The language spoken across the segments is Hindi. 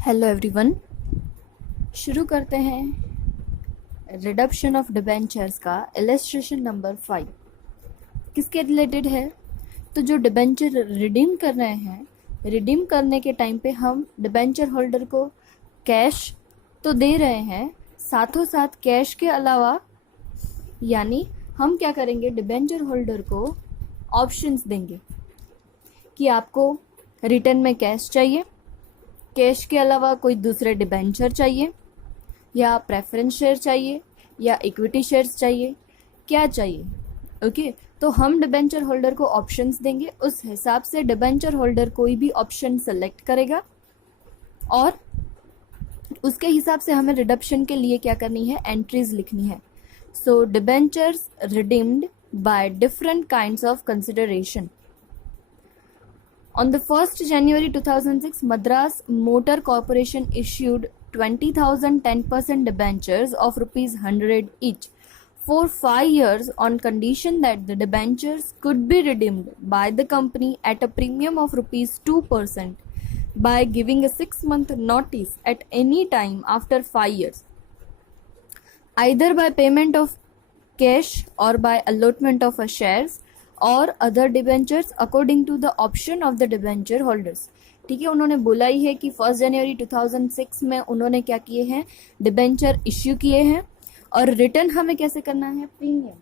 Hello everyone. शुरू करते हैं रिडक्शन ऑफ डिबेंचर्स का इलस्ट्रेशन नंबर 5। किसके रिलेटेड है? तो जो डिबेंचर रिडीम कर रहे हैं, रिडीम करने के टाइम पे हम डिबेंचर होल्डर को कैश तो दे रहे हैं, साथों साथ कैश के अलावा यानी हम क्या करेंगे, डिबेंचर होल्डर को ऑप्शंस देंगे कि आपको रिटर्न में कैश चाहिए, कैश के अलावा कोई दूसरे डिबेंचर चाहिए, या प्रेफरेंस शेयर चाहिए, या इक्विटी शेयर्स चाहिए, क्या चाहिए। ओके, तो हम डिबेंचर होल्डर को ऑप्शंस देंगे, उस हिसाब से डिबेंचर होल्डर कोई भी ऑप्शन सेलेक्ट करेगा और उसके हिसाब से हमें रिडक्शन के लिए क्या करनी है, एंट्रीज लिखनी है। So debentures redeemed by different kinds of consideration. On the 1st January 2006, Madras Motor Corporation issued 20,000 10% debentures of rupees 100 each for 5 years on condition that the debentures could be redeemed by the company at a premium of rupees 2% by giving a 6-month notice at any time after 5 years, either by payment of cash or by allotment of a shares और other debentures according to the option of the debenture holders. ठीक है, उन्होंने बोला ही है कि 1 जनवरी 2006 में उन्होंने क्या किए हैं, डिबेंचर इश्यू किए हैं और रिटर्न हमें कैसे करना है, प्रीमियम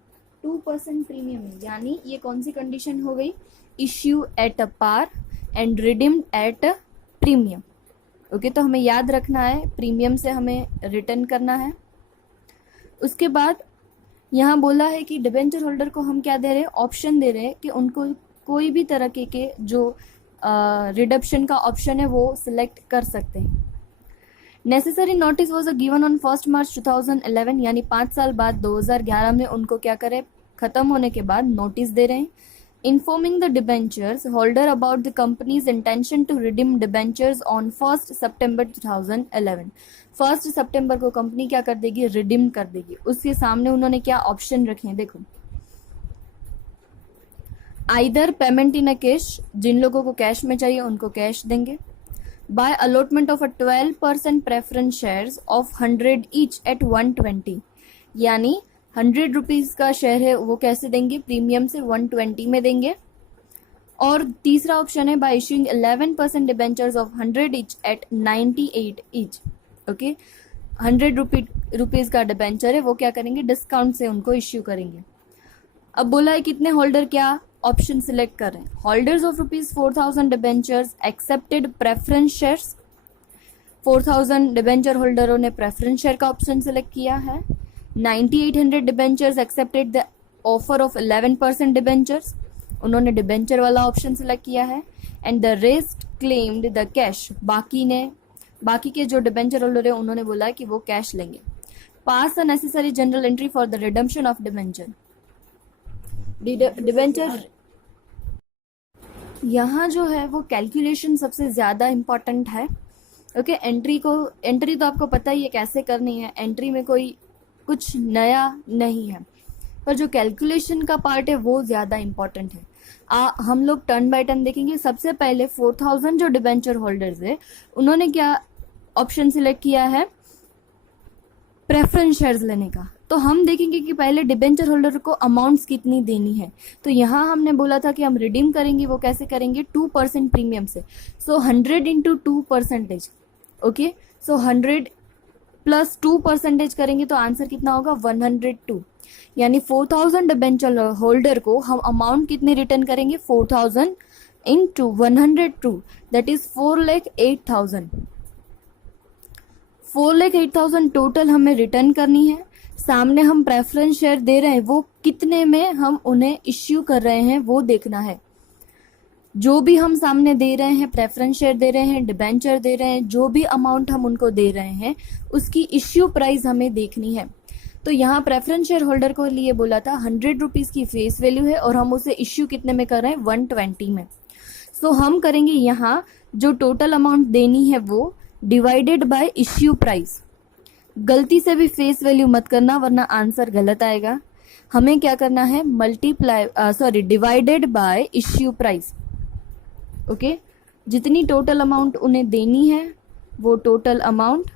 2% प्रीमियम, यानी ये कौन सी कंडीशन हो गई, issue at a par and redeemed at a premium. Okay, तो हमें याद रखना है प्रीमियम से हमें रिटर्न करना है। उसके बाद यहाँ बोला है कि डिबेंचर होल्डर को हम क्या दे रहे हैं, ऑप्शन दे रहे हैं कि उनको कोई भी तरह के जो रिडक्शन का ऑप्शन है वो सिलेक्ट कर सकते हैं। Necessary notice was given on 1 मार्च 2011, यानी 5 साल बाद 2011 में उनको क्या करें, खत्म होने के बाद नोटिस दे रहे हैं। Informing the debentures holder about the company's intention to redeem debentures on 1 September 2011। 1 सितंबर को कंपनी क्या कर देगी, रिडीम कर देगी। उसके सामने उन्होंने क्या ऑप्शन रखे हैं, देखो, either payment in a cash, जिन लोगों को कैश में चाहिए उनको कैश देंगे, by allotment of a 12% preference shares of 100 each at 120, यानी 100 रुपीज का शेयर है वो कैसे देंगे, प्रीमियम से 120 में देंगे। और तीसरा ऑप्शन है by issuing 11% debentures of 100 each at 98 each. Okay, 100 rupees का डिबेंचर है वो क्या करेंगे, डिस्काउंट से उनको इश्यू करेंगे। अब बोला है कितने होल्डर क्या ऑप्शन सिलेक्ट कर रहे हैं, holders of rupees 4,000 debentures accepted preference shares. 4,000 debenture होल्डरों ने प्रेफरेंस शेयर का ऑप्शन सिलेक्ट किया है। 9,800 debentures accepted the offer of 11% debentures, उन्होंने डिबेंचर वाला ऑप्शन सिलेक्ट किया है। And the rest claimed the cash, बाकी के जो डिबेंचर होल्डर है उन्होंने बोला कि वो कैश लेंगे। Pass the necessary journal entry for the redemption of debenture. Debenture यहाँ जो है वो कैलकुलेशन सबसे ज़्यादा इम्पॉर्टेंट है। ओके, एंट्री तो आपको पता ही है कैसे करनी है, एंट्री में कोई कुछ नया नहीं है, पर जो कैलकुलेशन का पार्ट है वो ज़्यादा इम्पॉर्टेंट है। हम लोग टर्न बाय टर्न देखेंगे। सबसे पहले 4,000 जो डिबेंचर होल्डर्स है उन्होंने क्या ऑप्शन सिलेक्ट किया है, प्रेफरेंस शेयर्स लेने का। तो हम देखेंगे कि पहले डिबेंचर होल्डर को अमाउंट्स कितनी देनी है। तो यहाँ हमने बोला था कि हम रिडीम करेंगे, वो कैसे करेंगे, 2% प्रीमियम से। सो 100 इंटू 2%। ओके, सो 100 प्लस 2% करेंगे तो आंसर कितना होगा, 102। यानी 4,000 डिबेंचर होल्डर को हम अमाउंट कितनी रिटर्न करेंगे, 4,000 इंटू 102, दैट इज 4,08,000। 4,08,000 टोटल हमें रिटर्न करनी है। सामने हम प्रेफरेंस शेयर दे रहे हैं, वो कितने में हम उन्हें इश्यू कर रहे हैं वो देखना है। जो भी हम सामने दे रहे हैं, प्रेफरेंस शेयर दे रहे हैं, डिबेंचर दे रहे हैं, जो भी अमाउंट हम उनको दे रहे हैं उसकी इश्यू प्राइस हमें देखनी है। तो यहाँ प्रेफरेंस शेयर होल्डर को लिए बोला था 100 रुपीज की फेस वैल्यू है और हम उसे इश्यू कितने में कर रहे हैं, 120 में। सो हम करेंगे यहाँ जो टोटल अमाउंट देनी है वो डिवाइडेड बाय इश्यू प्राइस। गलती से भी फेस वैल्यू मत करना वरना आंसर गलत आएगा। हमें क्या करना है, divided by issue price. Okay, जितनी टोटल अमाउंट उन्हें देनी है वो टोटल अमाउंट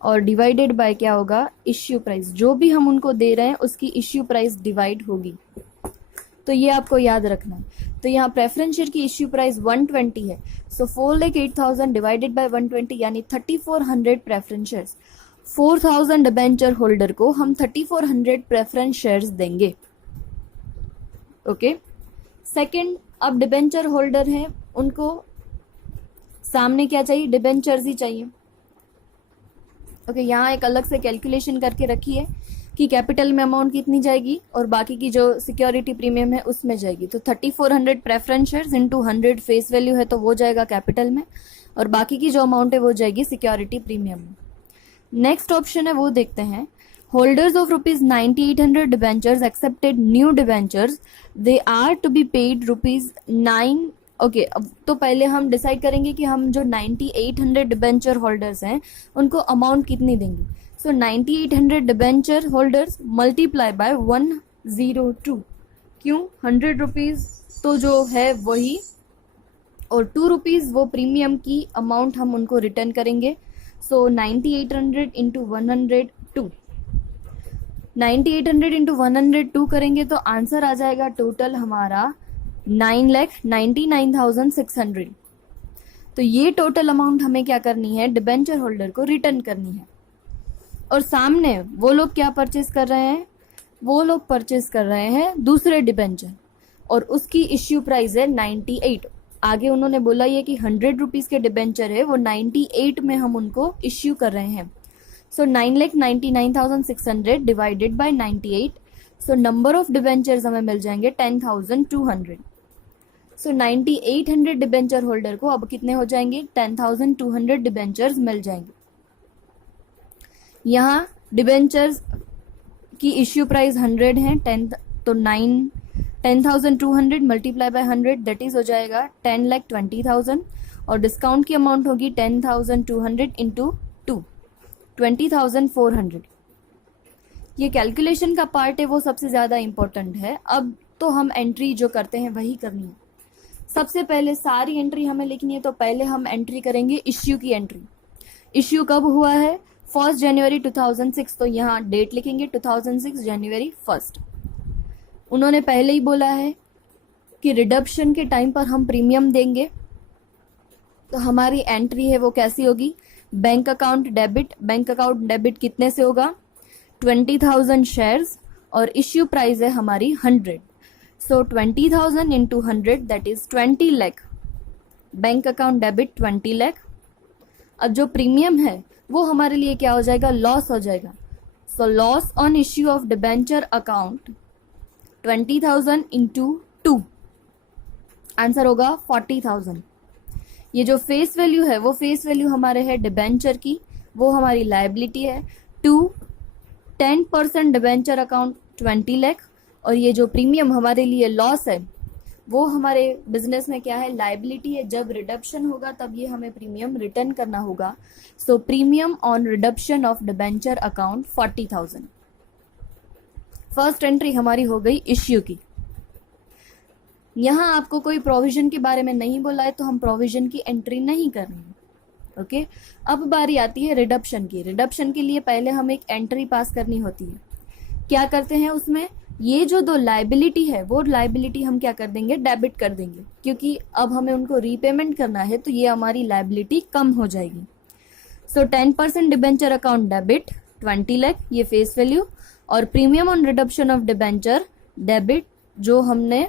और डिवाइडेड बाय क्या होगा, इश्यू प्राइस। जो भी हम उनको दे रहे हैं उसकी इश्यू प्राइस डिवाइड होगी। तो ये आपको याद रखना है। तो यहाँ प्रेफरेंस शेयर की इश्यू प्राइस 120 है, सो 4,08,000 डिवाइडेड बाय 120 यानी 3,400 प्रेफरेंस शेयर्स। 4,000 डिबेंचर होल्डर को हम 3,400 प्रेफरेंस शेयर्स देंगे। ओके। सेकंड, अब डिबेंचर होल्डर हैं, उनको सामने क्या चाहिए, डिबेंचर्स ही चाहिए। ओके, यहाँ एक अलग से कैलकुलेशन करके रखी है कि कैपिटल में अमाउंट कितनी जाएगी और बाकी की जो सिक्योरिटी प्रीमियम है उसमें जाएगी। तो 3,400 preference shares into 100 face value है तो वो जाएगा कैपिटल में, और बाकी की जो अमाउंट है वो जाएगी सिक्योरिटी प्रीमियम में। नेक्स्ट ऑप्शन है वो देखते हैं। Holders of ₹9,800 debentures accepted new debentures, they are to be paid ₹9। Okay, अब तो पहले हम डिसाइड करेंगे कि हम जो 9,800 डिबेंचर होल्डर्स हैं उनको अमाउंट कितनी देंगे। सो 9,800 डिबेंचर होल्डर्स मल्टीप्लाई बाय 102। क्यों, ₹100 तो जो है वही, और ₹2 वो प्रीमियम की अमाउंट हम उनको रिटर्न करेंगे। सो 9,800 इंटू 102, 9,800 इंटू 102 करेंगे तो आंसर आ जाएगा टोटल हमारा 9,99,600। तो ये टोटल अमाउंट हमें क्या करनी है, डिबेंचर होल्डर को रिटर्न करनी है। और सामने वो लोग क्या परचेस कर रहे हैं, वो लोग परचेस कर रहे हैं दूसरे डिबेंचर, और उसकी इश्यू प्राइस है 98। आगे उन्होंने बोला ये कि ₹100 के डिबेंचर है, वो 98 में हम उनको इश्यू कर रहे हैं। सो 9,99,600 divided by 98, so number of debentures हमें मिल जाएंगे 10,200। सो 9,800 डिबेंचर होल्डर को अब कितने हो जाएंगे, 10,200 डिबेंचर्स मिल जाएंगे। यहाँ डिबेंचर्स की इश्यू प्राइस 100 है, 10 तो 10,200 मल्टीप्लाई बाय 100 दैट इज हो जाएगा 10,20,000, और डिस्काउंट की अमाउंट होगी 10,200 इंटू 2, 20,400। ये कैलकुलेशन का पार्ट है वो सबसे ज़्यादा इंपॉर्टेंट है। अब तो हम एंट्री जो करते हैं वही करनी है। सबसे पहले सारी एंट्री हमें लिखनी है, तो पहले हम एंट्री करेंगे इश्यू की एंट्री। इश्यू कब हुआ है, 1 जनवरी 2006, तो यहाँ डेट लिखेंगे 2006 जनवरी 1। उन्होंने पहले ही बोला है कि रिडक्शन के टाइम पर हम प्रीमियम देंगे, तो हमारी एंट्री है वो कैसी होगी, bank account debit. Bank account debit कितने से होगा, 20,000 शेयर्स, और इश्यू प्राइस है हमारी 100। सो 20,000 into 100 that is 20 lakh. Bank account debit 20 lakh. अब जो प्रीमियम है वो हमारे लिए क्या हो जाएगा, लॉस हो जाएगा। So loss on issue of debenture account 20,000 into 2, answer होगा 40,000। ये जो फेस वैल्यू है वो फेस वैल्यू हमारे है डिबेंचर की, वो हमारी लायबिलिटी है। 10% डिबेंचर अकाउंट 20 लाख, और ये जो प्रीमियम हमारे लिए लॉस है वो हमारे बिजनेस में क्या है, लायबिलिटी है। जब रिडक्शन होगा तब ये हमें प्रीमियम रिटर्न करना होगा। सो premium on reduction of debenture account 40,000। First entry हमारी हो गई इश्यू की। यहाँ आपको कोई प्रोविजन के बारे में नहीं बोला है तो हम प्रोविजन की एंट्री नहीं कर रहे हैं। ओके, अब बारी आती है रिडक्शन की। रिडक्शन के लिए पहले हम एक एंट्री पास करनी होती है। क्या करते हैं उसमें, ये जो दो लायबिलिटी है वो लायबिलिटी हम क्या कर देंगे, डेबिट कर देंगे, क्योंकि अब हमें उनको रीपेमेंट करना है तो ये हमारी लायबिलिटी कम हो जाएगी। सो 10% डिबेंचर अकाउंट डेबिट 20 लाख, ये फेस वैल्यू, और premium on reduction of debenture debit, जो हमने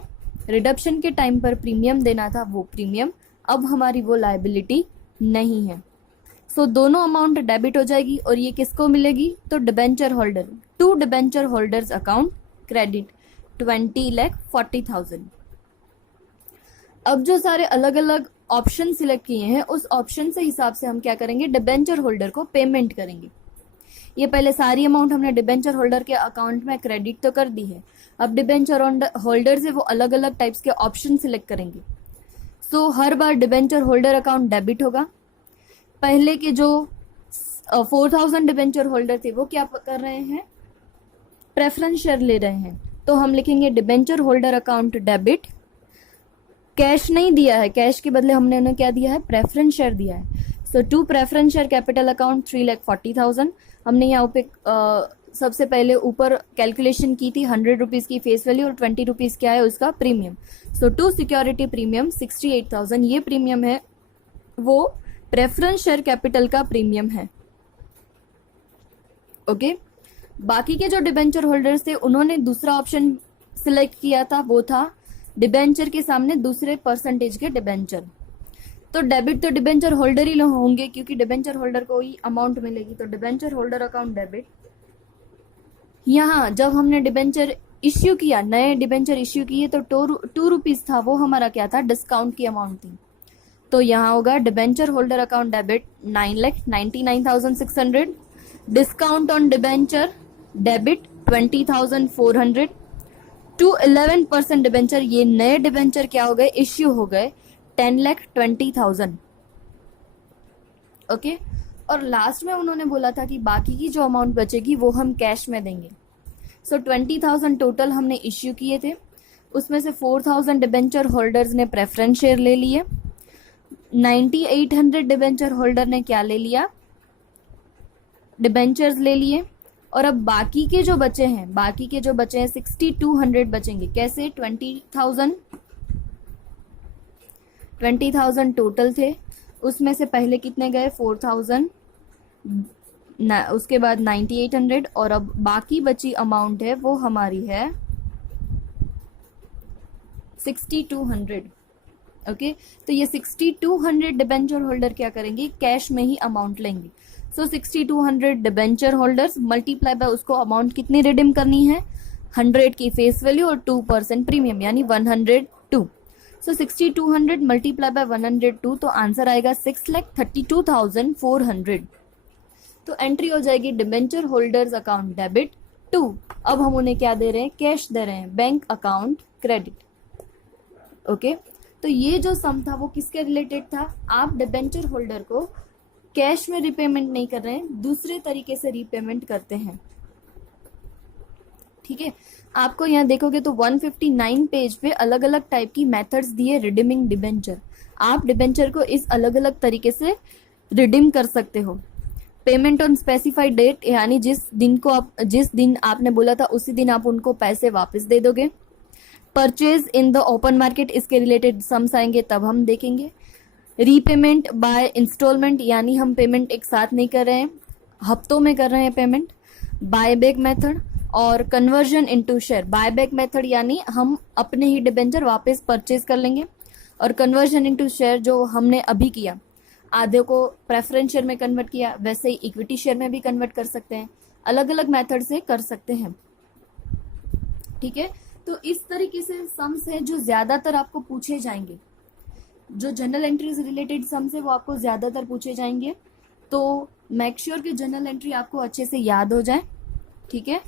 रिडक्शन के टाइम पर प्रीमियम देना था वो प्रीमियम, अब हमारी वो लायबिलिटी नहीं है। सो दोनों अमाउंट डेबिट हो जाएगी, और ये किसको मिलेगी, तो debenture holder, 2 debenture holders account credit 20,40,000। अब जो सारे अलग अलग ऑप्शन सिलेक्ट किए हैं उस ऑप्शन से हिसाब से हम क्या करेंगे, डिबेंचर होल्डर को पेमेंट करेंगे। ये पहले सारी अमाउंट हमने डिबेंचर होल्डर के अकाउंट में क्रेडिट तो कर दी है। अब डिबेंचर होल्डर से वो अलग अलग टाइप्स के ऑप्शन सिलेक्ट करेंगे। सो हर बार डिबेंचर होल्डर अकाउंट डेबिट होगा। पहले के जो 4,000 डिबेंचर होल्डर थे वो क्या कर रहे हैं, प्रेफरेंस शेयर ले रहे हैं, तो हम लिखेंगे debenture holder account debit cash नहीं दिया है, कैश के बदले हमने उन्हें क्या दिया है, प्रेफरेंस शेयर दिया है। So to preference share capital account 3,40,000। हमने यहाँ पे सबसे पहले ऊपर कैलकुलेशन की थी 100 रुपीज़ की फेस वैल्यू और 20 रुपीज़ क्या है उसका premium. So to security premium 68,000, ये प्रीमियम है वो प्रेफरेंस शेयर कैपिटल का प्रीमियम है। ओके, बाकी के जो डिबेंचर होल्डर्स थे उन्होंने दूसरा ऑप्शन सिलेक्ट किया था, वो था डिबेंचर के सामने दूसरे परसेंटेज के डिबेंचर। तो डेबिट तो डिबेंचर होल्डर ही होंगे क्योंकि डिबेंचर होल्डर को ही अमाउंट मिलेगी, तो डिबेंचर होल्डर अकाउंट डेबिट। यहाँ जब हमने डिबेंचर इश्यू किया, नए डिबेंचर इश्यू किए तो 2 रुपीज़ था, वो हमारा क्या था, डिस्काउंट की अमाउंट थी। तो यहाँ होगा debenture holder account debit 9,99,600, discount on debenture debit 20,400 to 11% debenture, ये नए डिबेंचर क्या हो गए, इश्यू हो गए 10,20,000। ओके, और लास्ट में उन्होंने बोला था कि बाकी की जो अमाउंट बचेगी वो हम कैश में देंगे। सो 20,000 टोटल हमने इश्यू किए थे, उसमें से 4,000 डिबेंचर होल्डर्स ने प्रेफरेंस शेयर ले लिए, 9,800 डिबेंचर होल्डर ने क्या ले लिया, डिबेंचर्स ले लिए। और अब बाकी के जो बचे हैं 6,200 बचेंगे। कैसे, 20,000 टोटल थे, उसमें से पहले कितने गए, 4,000, उसके बाद 9,800, और अब बाकी बची अमाउंट है वो हमारी है 6,200। ओके, तो ये 6,200 डिबेंचर होल्डर क्या करेंगे, कैश में ही अमाउंट लेंगे। सो 6,200 डिबेंचर होल्डर्स मल्टीप्लाई बाय उसको अमाउंट कितनी रिडीम करनी है, 100 की फेस वैल्यू और 2% प्रीमियम यानी 102। सो 6,200 मल्टीप्लाई बाय 102, तो आंसर आएगा 6,32,400। तो एंट्री हो जाएगी डिबेंचर होल्डर्स अकाउंट डेबिट 2। अब हम उन्हें क्या दे रहे हैं, कैश दे रहे हैं, बैंक अकाउंट क्रेडिट। ओके, तो ये जो सम था वो किसके रिलेटेड था, आप डिबेंचर होल्डर को कैश में रिपेमेंट नहीं कर रहे हैं, दूसरे तरीके से रिपेमेंट करते हैं। ठीक है, आपको यहाँ देखोगे तो 159 पेज पे अलग अलग टाइप की मेथड्स दिए रिडीमिंग डिबेंचर। आप डिबेंचर को इस अलग अलग तरीके से रिडीम कर सकते हो। पेमेंट ऑन स्पेसिफाइड डेट, यानी जिस दिन आपने बोला था उसी दिन आप उनको पैसे वापस दे दोगे। Purchase in the open market, इसके रिलेटेड सम्स आएंगे तब हम देखेंगे। रीपेमेंट बाय इंस्टॉलमेंट, यानी हम पेमेंट एक साथ नहीं कर रहे हैं, हफ्तों में कर रहे हैं पेमेंट। बायबैक मेथड और conversion into share. Buyback method यानी हम अपने ही डिबेंचर वापस परचेज कर लेंगे, और कन्वर्जन इनटू शेयर जो हमने अभी किया, आधे को प्रेफरेंस शेयर में कन्वर्ट किया, वैसे ही इक्विटी शेयर में भी कन्वर्ट कर सकते हैं, अलग अलग मेथड से कर सकते हैं। ठीक है, तो इस तरीके से सम्स है जो ज्यादातर आपको पूछे जाएंगे, जो जनरल एंट्री से रिलेटेड सम्स है वो आपको ज्यादातर पूछे जाएंगे। तो मेक श्योर कि जनरल एंट्री आपको अच्छे से याद हो जाए। ठीक है,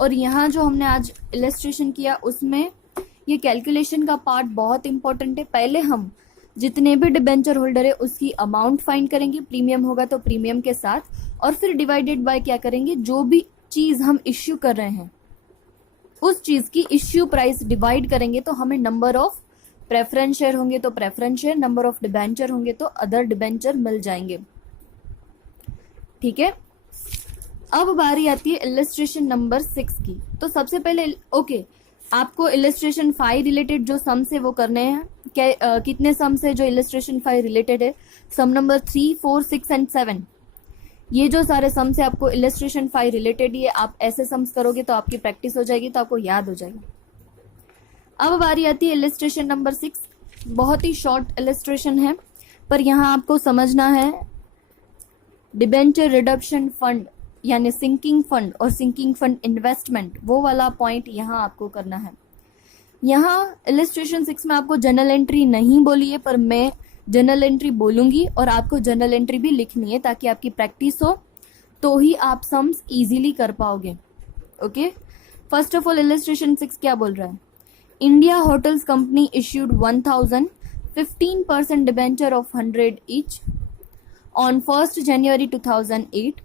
और यहाँ जो हमने आज इलस्ट्रेशन किया उसमें ये कैलकुलेशन का पार्ट बहुत इंपॉर्टेंट है। पहले हम जितने भी डिबेंचर होल्डर है उसकी अमाउंट फाइंड करेंगे, प्रीमियम होगा तो प्रीमियम के साथ, और फिर डिवाइडेड बाय क्या करेंगे, जो भी चीज हम इश्यू कर रहे हैं उस चीज की इश्यू प्राइस डिवाइड करेंगे, तो हमें नंबर ऑफ प्रेफरेंस शेयर होंगे तो preference share, number of debenture होंगे तो अदर डिबेंचर मिल जाएंगे। ठीक है, अब बारी आती है इलस्ट्रेशन नंबर 6 की। तो सबसे पहले आपको इलस्ट्रेशन 5 रिलेटेड जो सम्स है वो करने हैं। कितने सम्स है जो इलस्ट्रेशन 5 रिलेटेड है, सम नंबर 3, 4, 6 एंड 7। ये जो सारे सम्स है आपको इलस्ट्रेशन 5 रिलेटेड, ये आप ऐसे सम्स करोगे तो आपकी प्रैक्टिस हो जाएगी, तो आपको याद हो जाएगा। अब बारी आती है इलस्ट्रेशन नंबर 6। बहुत ही शॉर्ट इलस्ट्रेशन है, पर यहाँ आपको समझना है डिबेंचर रिडम्पशन फंड यानी सिंकिंग फंड और सिंकिंग फंड इन्वेस्टमेंट, वो वाला पॉइंट यहाँ आपको करना है। यहाँ इलस्ट्रेशन 6 में आपको जनरल एंट्री नहीं बोली है, पर मैं जनरल एंट्री बोलूंगी और आपको जनरल एंट्री भी लिखनी है ताकि आपकी प्रैक्टिस हो, तो ही आप सम्स इजीली कर पाओगे। Okay, first of all illustration 6 क्या बोल रहा है, India hotels company issued 1,000 15% debenture of 100 each on 1st January 2008,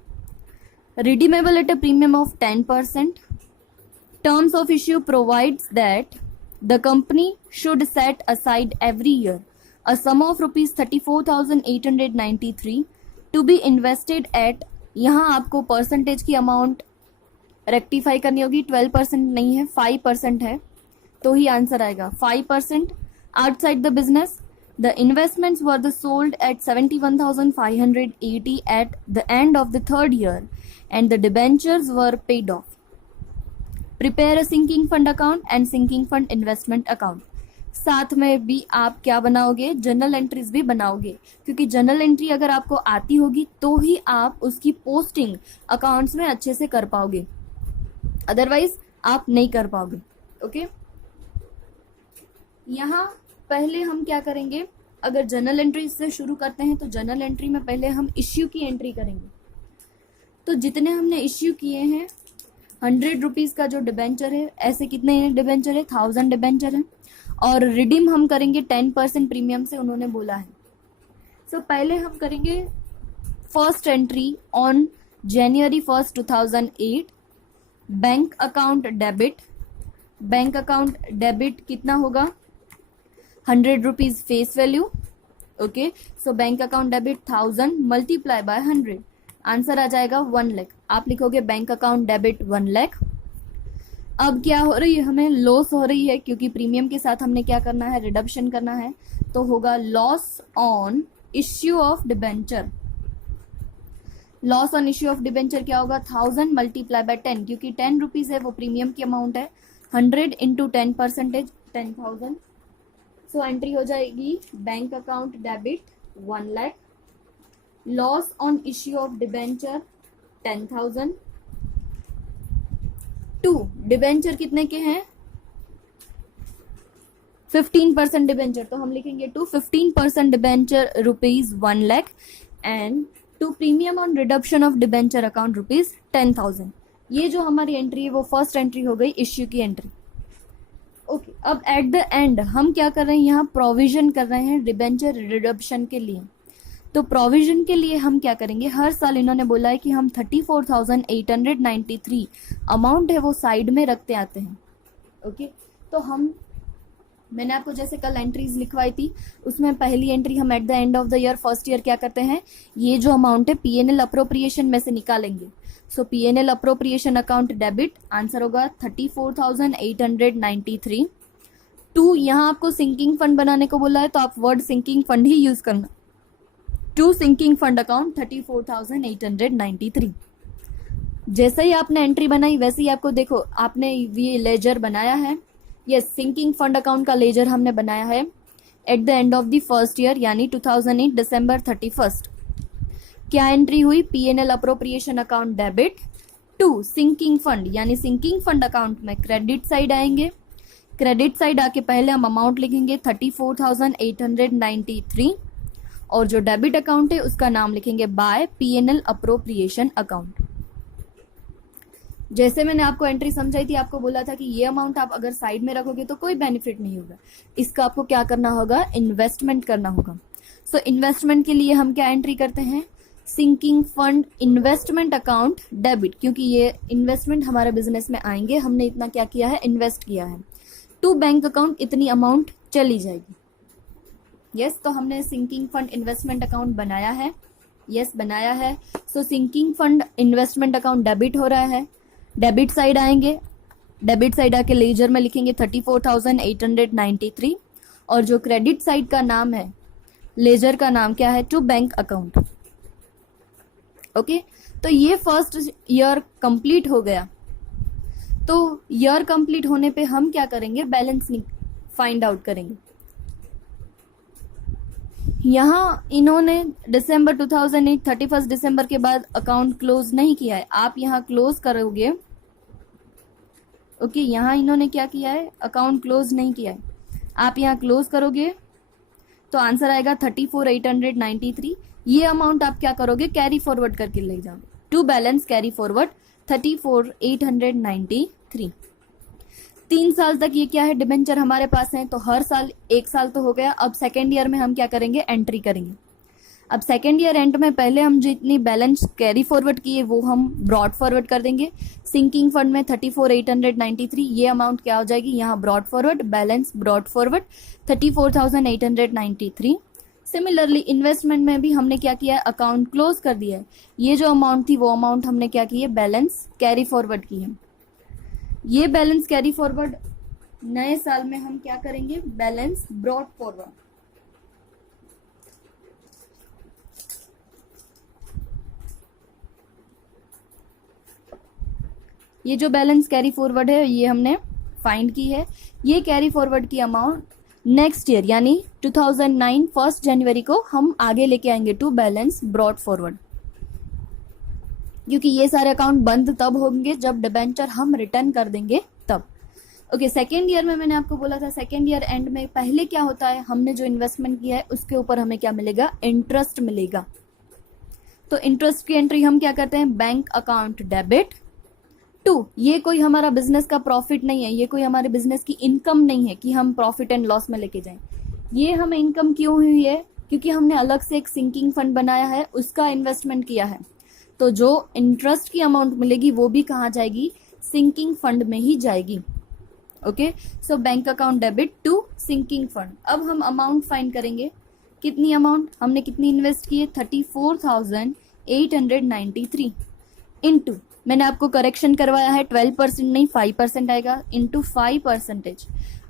redeemable at a premium of 10%. Terms of issue provides that The company should set aside every year a sum of rupees 34,893 to be invested at, यहाँ आपको परसेंटेज की अमाउंट रेक्टिफाई करनी होगी, 12% नहीं है 5% है, तो ही आंसर आएगा 5% outside the business. The investments were sold at 71,580 at the end of the third year and the debentures were paid off. Prepare a sinking fund account and sinking fund investment account. साथ में भी आप क्या बनाओगे, जर्नल एंट्रीज भी बनाओगे, क्योंकि जर्नल एंट्री अगर आपको आती होगी तो ही आप उसकी पोस्टिंग अकाउंट्स में अच्छे से कर पाओगे, अदरवाइज आप नहीं कर पाओगे. ओके, यहाँ पहले हम क्या करेंगे, अगर जर्नल एंट्री से शुरू करते हैं तो जर्नल एंट्री में पहले हम इश्यू की एंट्री करेंगे. तो जितने हमने इश्यू किए हैं 100 रुपीज़ का जो डिबेंचर है, ऐसे कितने डिबेंचर है, 1000 डिबेंचर है, और रिडीम हम करेंगे 10% प्रीमियम से उन्होंने बोला है. सो पहले हम करेंगे first entry on January 1st 2008. Bank account debit, bank account debit कितना होगा, 100 rupees face value. Okay, so bank account debit 1000 multiply by 100, answer आ जाएगा 1 लाख. आप लिखोगे बैंक अकाउंट डेबिट 1 लाख. अब क्या हो रही है, हमें लॉस हो रही है, क्योंकि प्रीमियम के साथ हमने क्या करना है, रिडक्शन करना है, तो होगा loss on issue of debenture. Loss on issue of debenture क्या होगा, 1000 मल्टीप्लाई बाय 10, क्योंकि 10 रुपीज़ है वो प्रीमियम की अमाउंट है, 100 इंटू 10%, 10,000. सो एंट्री हो जाएगी bank account debit 1 lakh, loss on issue of debenture 10,000. 2 debenture कितने के हैं, 15% डिबेंचर, तो हम लिखेंगे to 15% debenture rupees 1 lakh and to premium on reduction of debenture account rupees 10,000. ये जो हमारी एंट्री है वो फर्स्ट एंट्री हो गई इश्यू की एंट्री. ओके, अब एट द एंड हम क्या कर रहे हैं, यहाँ प्रोविजन कर रहे हैं डिबेंचर रिडक्शन के लिए. तो प्रोविजन के लिए हम क्या करेंगे, हर साल इन्होंने बोला है कि हम 34,893 अमाउंट है वो साइड में रखते आते हैं. ओके, तो मैंने आपको जैसे कल एंट्रीज लिखवाई थी, उसमें पहली एंट्री हम eight the end of the year first year क्या करते हैं, ये जो अमाउंट है पीएनएल अप्रोप्रिएशन में से निकालेंगे. So PNL appropriation account debit, answer होगा 34,893. 2 यहाँ आपको सिंकिंग फंड बनाने को बोला है, तो आप वर्ड सिंकिंग फंड ही यूज करना. 2 सिंकिंग फंड अकाउंट 34,893. जैसे ही आपने एंट्री बनाई वैसे ही आपको देखो आपने ये लेजर बनाया है. यस, सिंकिंग फंड अकाउंट का लेजर हमने बनाया है at the end of the first year, यानी 2008 दिसंबर 31. क्या एंट्री हुई, PNL appropriation account debit 2 sinking fund, यानी सिंकिंग फंड अकाउंट में क्रेडिट साइड आएंगे. क्रेडिट साइड आके पहले हम अमाउंट लिखेंगे 34,893 और जो डेबिट अकाउंट है उसका नाम लिखेंगे बाय पीएनएल अप्रोप्रिएशन अकाउंट. जैसे मैंने आपको एंट्री समझाई थी, आपको बोला था कि ये अमाउंट आप अगर साइड में रखोगे तो कोई बेनिफिट नहीं होगा, इसका आपको क्या करना होगा, इन्वेस्टमेंट करना होगा. सो इन्वेस्टमेंट के लिए हम क्या एंट्री करते हैं, sinking fund investment account debit, क्योंकि ये इन्वेस्टमेंट हमारे बिजनेस में आएंगे, हमने इतना क्या किया है, इन्वेस्ट किया है. टू बैंक अकाउंट इतनी अमाउंट चली जाएगी. यस, तो हमने सिंकिंग फंड इन्वेस्टमेंट अकाउंट बनाया है. यस, बनाया है. So sinking fund investment account debit हो रहा है. डेबिट साइड आएंगे, डेबिट साइड आके लेजर में लिखेंगे 34,893 और जो क्रेडिट साइड का नाम है, लेजर का नाम क्या है, टू बैंक अकाउंट. ओके, तो ये फर्स्ट ईयर कंप्लीट हो गया. तो ईयर कंप्लीट होने पे हम क्या करेंगे, बैलेंस फाइंड आउट करेंगे. यहाँ इन्होंने दिसंबर 2008 31 दिसंबर के बाद अकाउंट क्लोज नहीं किया है, आप यहाँ क्लोज करोगे. ओके, यहाँ इन्होंने क्या किया है, अकाउंट क्लोज नहीं किया है, आप यहाँ क्लोज करोगे तो आंसर आएगा 34,893. ये अमाउंट आप क्या करोगे, कैरी फॉरवर्ड करके ले जाओगे, टू बैलेंस कैरी फॉरवर्ड 34,893. 3 साल तक ये क्या है, डिबेंचर हमारे पास है, तो हर साल 1 साल तो हो गया. अब सेकेंड ईयर में हम क्या करेंगे, एंट्री करेंगे. अब सेकेंड ईयर एंड में पहले हम जितनी बैलेंस कैरी फॉरवर्ड किए वो हम ब्रॉड फॉरवर्ड कर देंगे। सिंकिंग फंड में 34,893 ये अमाउंट क्या हो जाएगी, यहाँ brought forward, balance brought forward 34,893। Similarly investment में भी हमने क्या किया है, अकाउंट क्लोज कर दिया है। ये जो अमाउंट थी वो अमाउंट हमने क्या की है, बैलेंस कैरी फॉरवर्ड की है। ये बैलेंस कैरी फॉरवर्ड नए साल में हम क्या करेंगे, बैलेंस ब्रॉड फॉरवर्ड। ये जो बैलेंस कैरी फॉरवर्ड है ये हमने फाइंड की है। ये कैरी फॉरवर्ड की अमाउंट नेक्स्ट ईयर यानी 2009 1 जनवरी को हम आगे लेके आएंगे टू बैलेंस ब्रॉड फॉरवर्ड, क्योंकि ये सारे अकाउंट बंद तब होंगे जब डिबेंचर हम रिटर्न कर देंगे तब। ओके, सेकेंड ईयर में मैंने आपको बोला था सेकेंड ईयर एंड में पहले क्या होता है, हमने जो इन्वेस्टमेंट किया है उसके ऊपर हमें क्या मिलेगा, इंटरेस्ट मिलेगा। तो इंटरेस्ट की एंट्री हम क्या करते हैं, बैंक अकाउंट डेबिट टू, ये कोई हमारा बिजनेस का प्रॉफिट नहीं है, ये कोई हमारे बिजनेस की इनकम नहीं है कि हम प्रॉफिट एंड लॉस में लेके जाएं। ये हमें इनकम क्यों हुई है, क्योंकि हमने अलग से एक सिंकिंग फंड बनाया है, उसका इन्वेस्टमेंट किया है। तो जो इंटरेस्ट की अमाउंट मिलेगी वो भी कहाँ जाएगी, सिंकिंग फंड में ही जाएगी। Okay, so bank account debit to sinking fund. अब हम अमाउंट फाइंड करेंगे, कितनी अमाउंट हमने कितनी इन्वेस्ट की है, 34,893 इनटू, मैंने आपको करेक्शन करवाया है 12% नहीं 5% आएगा, इंटू 5%।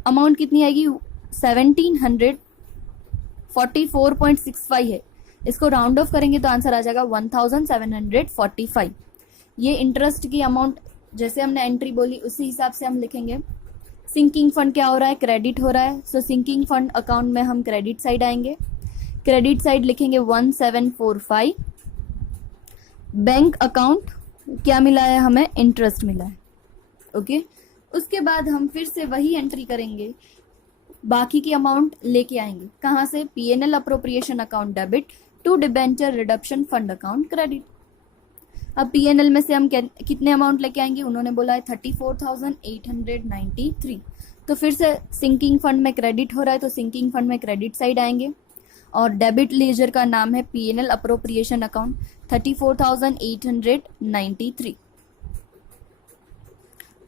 अमाउंट कितनी आएगी, 1744.65 है। इसको राउंड ऑफ करेंगे तो आंसर आ जाएगा 1745। ये इंटरेस्ट की अमाउंट जैसे हमने एंट्री बोली उसी हिसाब से हम लिखेंगे। सिंकिंग फंड क्या हो रहा है, क्रेडिट हो रहा है, सो सिंकिंग फंड अकाउंट में हम क्रेडिट साइड आएंगे, क्रेडिट साइड लिखेंगे 1745। बैंक अकाउंट क्या मिला है हमें, इंटरेस्ट मिला है। ओके, उसके बाद हम फिर से वही एंट्री करेंगे, बाकी की अमाउंट लेके आएंगे कहाँ से, PNL appropriation account debit to debenture reduction fund account credit. अब पीएनएल में से हम कितने अमाउंट लेके आएंगे, उन्होंने बोला है 34,893। तो फिर से सिंकिंग फंड में क्रेडिट हो रहा है तो सिंकिंग फंड में क्रेडिट साइड आएंगे, और डेबिट लेजर का नाम है PNL appropriation account 34,893।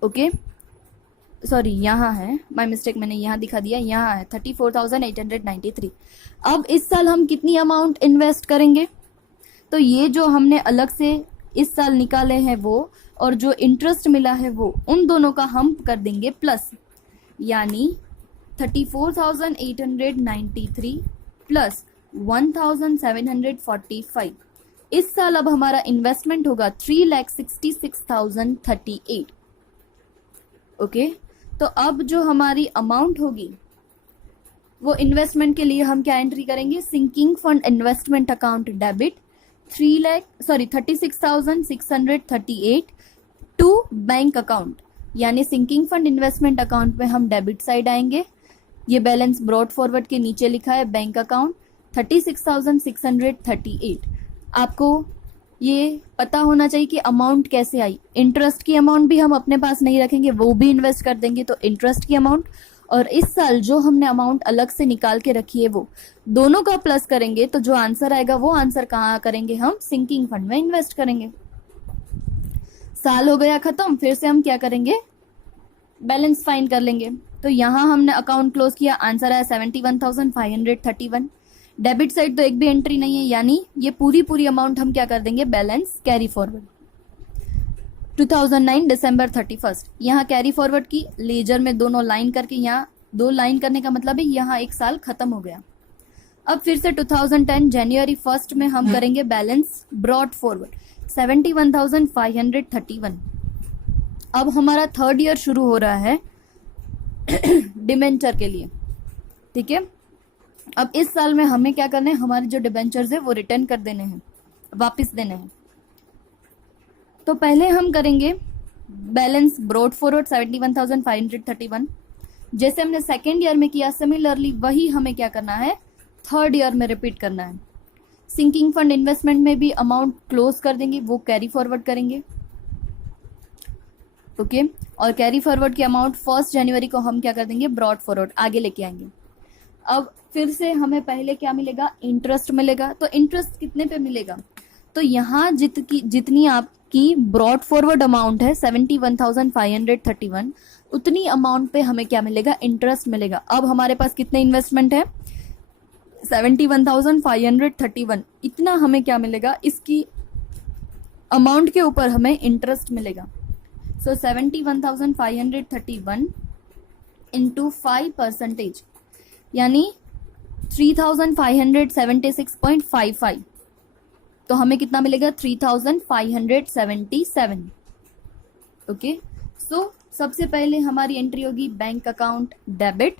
Okay, sorry यहाँ है, माय मिस्टेक, मैंने यहाँ दिखा दिया, यहाँ है 34,893। अब इस साल हम कितनी अमाउंट इन्वेस्ट करेंगे, तो ये जो हमने अलग से इस साल निकाले हैं वो, और जो इंटरेस्ट मिला है वो, उन दोनों का हम कर देंगे प्लस, यानी 34,893 प्लस 1,745। इस साल अब हमारा इन्वेस्टमेंट होगा 3,66,038। ओके, तो अब जो हमारी अमाउंट होगी वो इन्वेस्टमेंट के लिए हम क्या एंट्री करेंगे, sinking fund investment account debit 36,638 to bank account, यानी सिंकिंग फंड इन्वेस्टमेंट अकाउंट में हम डेबिट साइड आएंगे। ये बैलेंस ब्रॉड फॉरवर्ड के नीचे लिखा है बैंक अकाउंट 36,638। आपको ये पता होना चाहिए कि अमाउंट कैसे आई। इंटरेस्ट की अमाउंट भी हम अपने पास नहीं रखेंगे, वो भी इन्वेस्ट कर देंगे, तो इंटरेस्ट की अमाउंट और इस साल जो हमने अमाउंट अलग से निकाल के रखी है वो दोनों का प्लस करेंगे, तो जो आंसर आएगा वो आंसर कहाँ करेंगे, हम सिंकिंग फंड में इन्वेस्ट करेंगे। साल हो गया खत्म, फिर से हम क्या करेंगे, बैलेंस फाइंड कर लेंगे। तो यहाँ हमने अकाउंट क्लोज किया, आंसर आया 71,531। डेबिट साइड तो एक भी एंट्री नहीं है, यानी ये पूरी अमाउंट हम क्या कर देंगे, बैलेंस कैरी फॉरवर्ड 2009 दिसंबर 31। यहाँ कैरी फॉरवर्ड की लेजर में दोनों लाइन करके, यहाँ 2 लाइन करने का मतलब है यहाँ एक साल खत्म हो गया। अब फिर से 2010 जनवरी 1 में हम करेंगे बैलेंस ब्रॉड फॉरवर्ड 71,531। अब हमारा थर्ड ईयर शुरू हो रहा है डिबेंचर के लिए, ठीक है। अब इस साल में हमें क्या करना है, हमारे जो डिबेंचर्स है वो रिटर्न कर देने हैं, वापस देने हैं। तो पहले हम करेंगे बैलेंस ब्रॉड फॉरवर्ड 71,531, जैसे हमने सेकेंड ईयर में किया सिमिलरली वही हमें क्या करना है, थर्ड ईयर में रिपीट करना है। सिंकिंग फंड इन्वेस्टमेंट में भी अमाउंट क्लोज कर देंगे, वो कैरी फॉरवर्ड करेंगे, और कैरी फॉरवर्ड की अमाउंट 1 जनवरी को हम क्या कर देंगे, ब्रॉड फॉरवर्ड आगे लेके आएंगे। अब फिर से हमें पहले क्या मिलेगा, इंटरेस्ट मिलेगा। तो इंटरेस्ट कितने पे मिलेगा, तो यहाँ जितनी आपकी ब्रॉड फॉरवर्ड अमाउंट है 71,531, उतनी अमाउंट पे हमें क्या मिलेगा, इंटरेस्ट मिलेगा। अब हमारे पास कितने इन्वेस्टमेंट है, 71,531, इतना हमें क्या मिलेगा, इसकी अमाउंट के ऊपर हमें इंटरेस्ट मिलेगा। सो 71,531 इंटू 5%, यानी 3,576.55, तो हमें कितना मिलेगा, 3,577। ओके, सो सबसे पहले हमारी एंट्री होगी बैंक अकाउंट डेबिट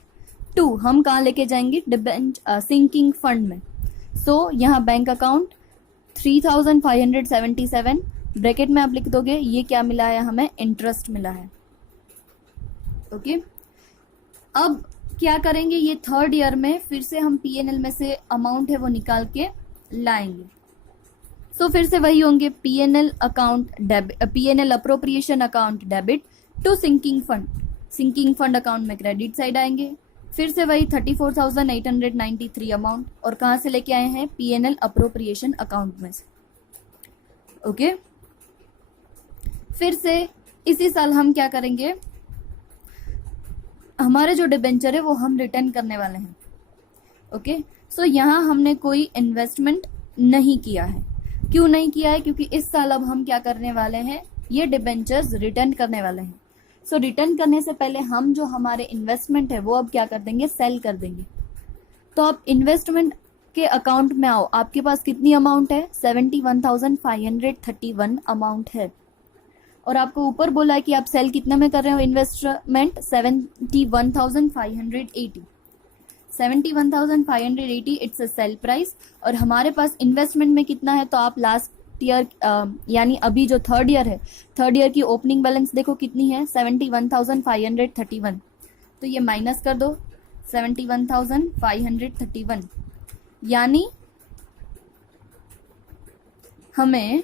टू, हम कहाँ लेके जाएंगे, सिंकिंग फंड में। सो यहाँ बैंक अकाउंट 3,577 ब्रैकेट में आप लिख दोगे, ये क्या मिला है हमें, इंटरेस्ट मिला है। ओके, अब क्या करेंगे, ये थर्ड ईयर में फिर से हम पीएनएल में से अमाउंट है वो निकाल के लाएंगे। सो फिर से वही होंगे, PNL account debit, PNL appropriation account debit to sinking fund, sinking fund account में क्रेडिट साइड आएंगे। फिर से वही 34,893 अमाउंट, और कहाँ से लेके आए हैं, पीएनएल अप्रोप्रिएशन अकाउंट में से। ओके, फिर से इसी साल हम क्या करेंगे, हमारे जो डिबेंचर है वो हम रिटर्न करने वाले हैं। ओके, सो यहाँ हमने कोई इन्वेस्टमेंट नहीं किया है। क्यों नहीं किया है, क्योंकि इस साल अब हम क्या करने वाले हैं, ये डिबेंचर्स रिटर्न करने वाले हैं। सो रिटर्न करने से पहले हम जो हमारे इन्वेस्टमेंट है वो अब क्या कर देंगे, सेल कर देंगे। तो आप इन्वेस्टमेंट के अकाउंट में आओ, आपके पास कितनी अमाउंट है, 71,531 अमाउंट है, और आपको ऊपर बोला है कि आप सेल कितने में कर रहे हो, investment 71,580, 71,580 it's a sale price. और हमारे पास इन्वेस्टमेंट में कितना है, तो आप लास्ट ईयर यानी अभी जो थर्ड ईयर है, थर्ड ईयर की ओपनिंग बैलेंस देखो कितनी है, 71,531, तो ये माइनस कर दो 71,531, यानी हमें,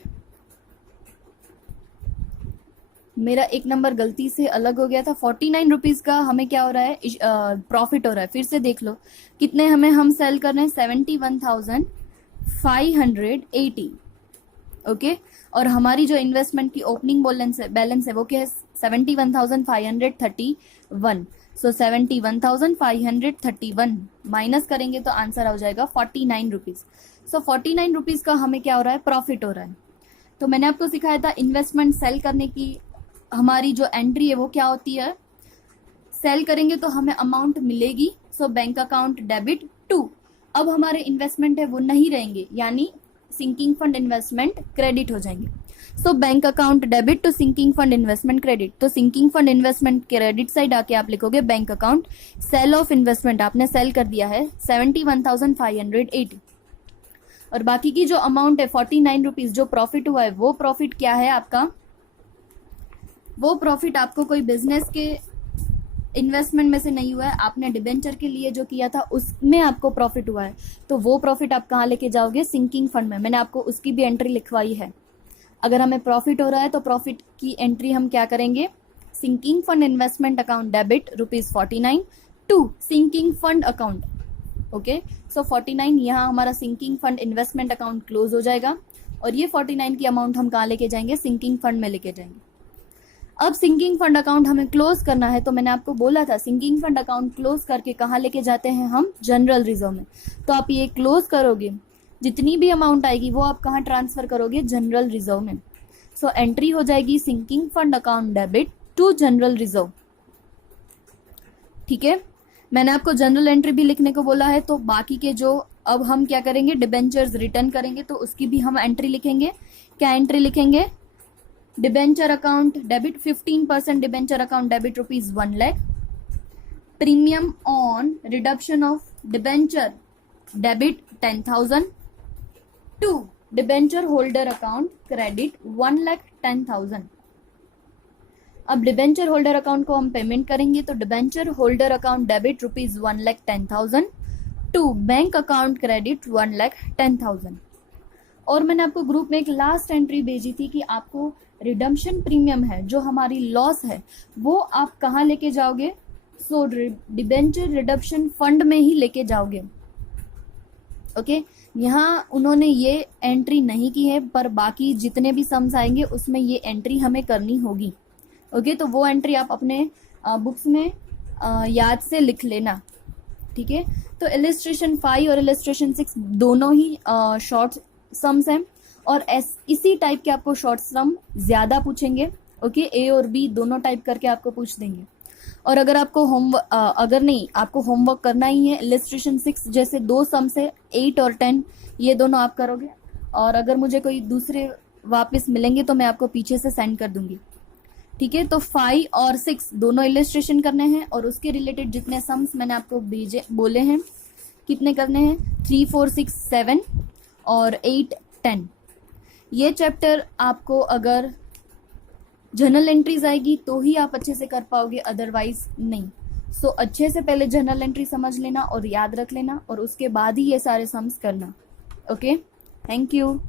मेरा एक नंबर गलती से अलग हो गया था, 49 रुपीज का हमें क्या हो रहा है, प्रॉफिट हो रहा है। फिर से देख लो कितने हमें हम सेल कर रहे हैं, 71,580। ओके, और हमारी जो इन्वेस्टमेंट की ओपनिंग बैलेंस है वो क्या है, 71,531। सो 71,531 माइनस करेंगे तो आंसर हो जाएगा 49 रुपीज। सो 49 रुपीज का हमें क्या हो रहा है, प्रॉफिट हो रहा है। तो मैंने आपको सिखाया था इन्वेस्टमेंट सेल करने की हमारी जो एंट्री है वो क्या होती है, सेल करेंगे तो हमें अमाउंट मिलेगी। So bank account debit to, अब हमारे इन्वेस्टमेंट है वो नहीं रहेंगे, यानी सिंकिंग फंड इन्वेस्टमेंट क्रेडिट हो जाएंगे। So bank account debit to sinking fund investment credit, तो sinking fund investment credit side आके आप लिखोगे bank account sale of investment, आपने सेल कर दिया है 71,580, और बाकी की जो अमाउंट है 49 रुपीज जो प्रॉफिट हुआ है, वो प्रॉफिट क्या है आपका, वो प्रॉफिट आपको कोई बिजनेस के इन्वेस्टमेंट में से नहीं हुआ है, आपने डिबेंचर के लिए जो किया था उसमें आपको प्रॉफिट हुआ है। तो वो प्रॉफिट आप कहाँ लेके जाओगे, सिंकिंग फंड में। मैंने आपको उसकी भी एंट्री लिखवाई है। अगर हमें प्रॉफिट हो रहा है तो प्रॉफिट की एंट्री हम क्या करेंगे, sinking fund investment account debit ₹49 to sinking fund account. Okay, so 49 यहाँ हमारा sinking fund investment account close हो जाएगा, और ये 49 की अमाउंट हम कहाँ लेके जाएंगे, सिंकिंग फंड में लेके जाएंगे। अब सिंकिंग फंड अकाउंट हमें क्लोज करना है, तो मैंने आपको बोला था सिंकिंग फंड अकाउंट क्लोज करके कहाँ लेके जाते हैं हम, जनरल रिजर्व में। तो आप ये क्लोज करोगे, जितनी भी अमाउंट आएगी वो आप कहाँ ट्रांसफर करोगे, जनरल रिजर्व में। सो एंट्री हो जाएगी sinking fund account debit to general reserve. ठीक है, मैंने आपको जनरल एंट्री भी लिखने को बोला है, तो बाकी के जो अब हम क्या करेंगे, डिबेंचर्स रिटर्न करेंगे तो उसकी भी हम एंट्री लिखेंगे। क्या एंट्री लिखेंगे, debenture account debit 15% debenture account debit ₹1 lakh, premium on reduction of debenture debit 10,000 to debenture holder account credit 1,10,000। अब डिबेंचर होल्डर अकाउंट को हम पेमेंट करेंगे, तो debenture holder account debit ₹1,10,000 to bank account credit 1,10,000। और मैंने आपको ग्रुप में एक लास्ट एंट्री भेजी थी कि आपको रिडम्पशन प्रीमियम है जो हमारी लॉस है वो आप कहाँ लेके जाओगे, सो डिबेंचर रिडम्पशन फंड में ही लेके जाओगे। ओके, यहाँ उन्होंने ये एंट्री नहीं की है, पर बाकी जितने भी सम्स आएंगे उसमें ये एंट्री हमें करनी होगी। ओके, तो वो एंट्री आप अपने बुक्स में याद से लिख लेना। ठीक है, तो इलिस्ट्रेशन 5 और इलिस्ट्रेशन 6 दोनों ही शॉर्ट सम्स हैं, और इसी टाइप के आपको शॉर्ट सम ज़्यादा पूछेंगे। ओके, ए और बी दोनों टाइप करके आपको पूछ देंगे। और अगर आपको आपको होमवर्क करना ही है, इलिस्ट्रेशन 6 जैसे 2 सम्स है 8 और 10, ये दोनों आप करोगे, और अगर मुझे कोई दूसरे वापस मिलेंगे तो मैं आपको पीछे से सेंड कर दूंगी। ठीक है, तो 5 और 6 दोनों इलिस्ट्रेशन करने हैं, और उसके रिलेटेड जितने सम्स मैंने आपको बोले हैं कितने करने हैं, 3 4 6 7 और 8 10। ये चैप्टर आपको अगर जर्नल एंट्रीज आएगी तो ही आप अच्छे से कर पाओगे, अदरवाइज नहीं। सो अच्छे से पहले जर्नल एंट्री समझ लेना और याद रख लेना, और उसके बाद ही ये सारे सम्स करना। Okay, thank you.